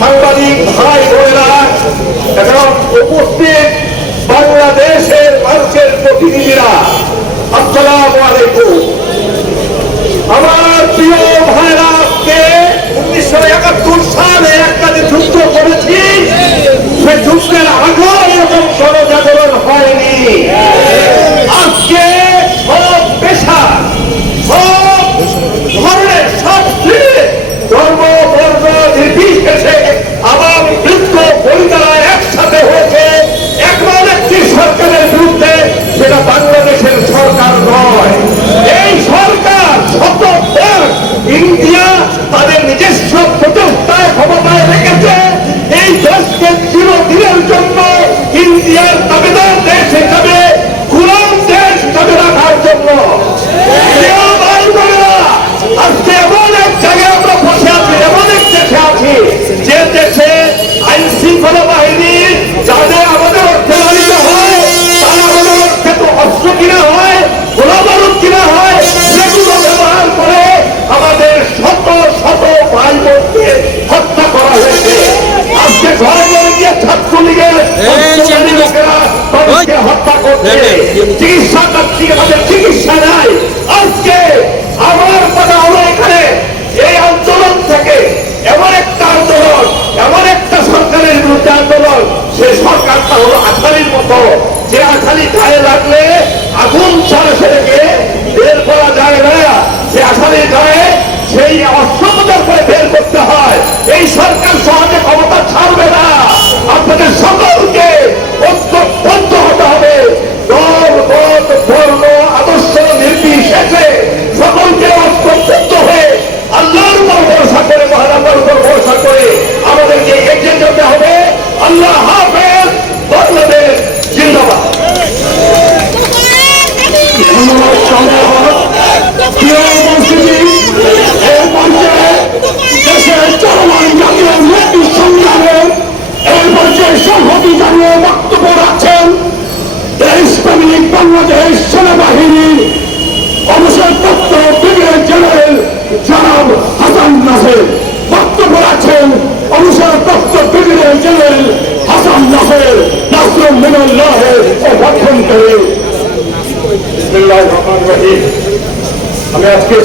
সাংবাদিক ভাই বোনেরা এবং উপস্থিত বাংলাদেশের মানুষের প্রতিনিধিরা আসসালামু আলাইকুম। আমার তাদেরকে হত্যা করছে চিকিৎসা কার্যে আমাদের চিকিৎসা নাই। আজকে আমার কথা হলো এখানে এই আন্দোলন থেকে এমন একটা আন্দোলন এমন একটা সরকারের বিরুদ্ধে আন্দোলন সেই সরকারটা হলো আঠালির মতো। যে আঠালি গায়ে লাগলে আগুন সরাসরি বের করা যায় না। যে আঠালি গায়ে সেই অস্ত্রোপচার করে বের করতে হয়। এই সরকার সহজে ক্ষমতা ছাড়বে প্রেমিক বাংলাদেশ সেনাবাহিনীর অবসরপ্রাপ্ত ব্রিগেডিয়ার জেনারেল জনাব হাসান নাসের বক্তব্য রাখছেন অবসরপ্রাপ্ত ব্রিগেডিয়ার জেনারেল হাসান নাসের নাসরুল মিনাল্লাহের ও করে। আমি আজকে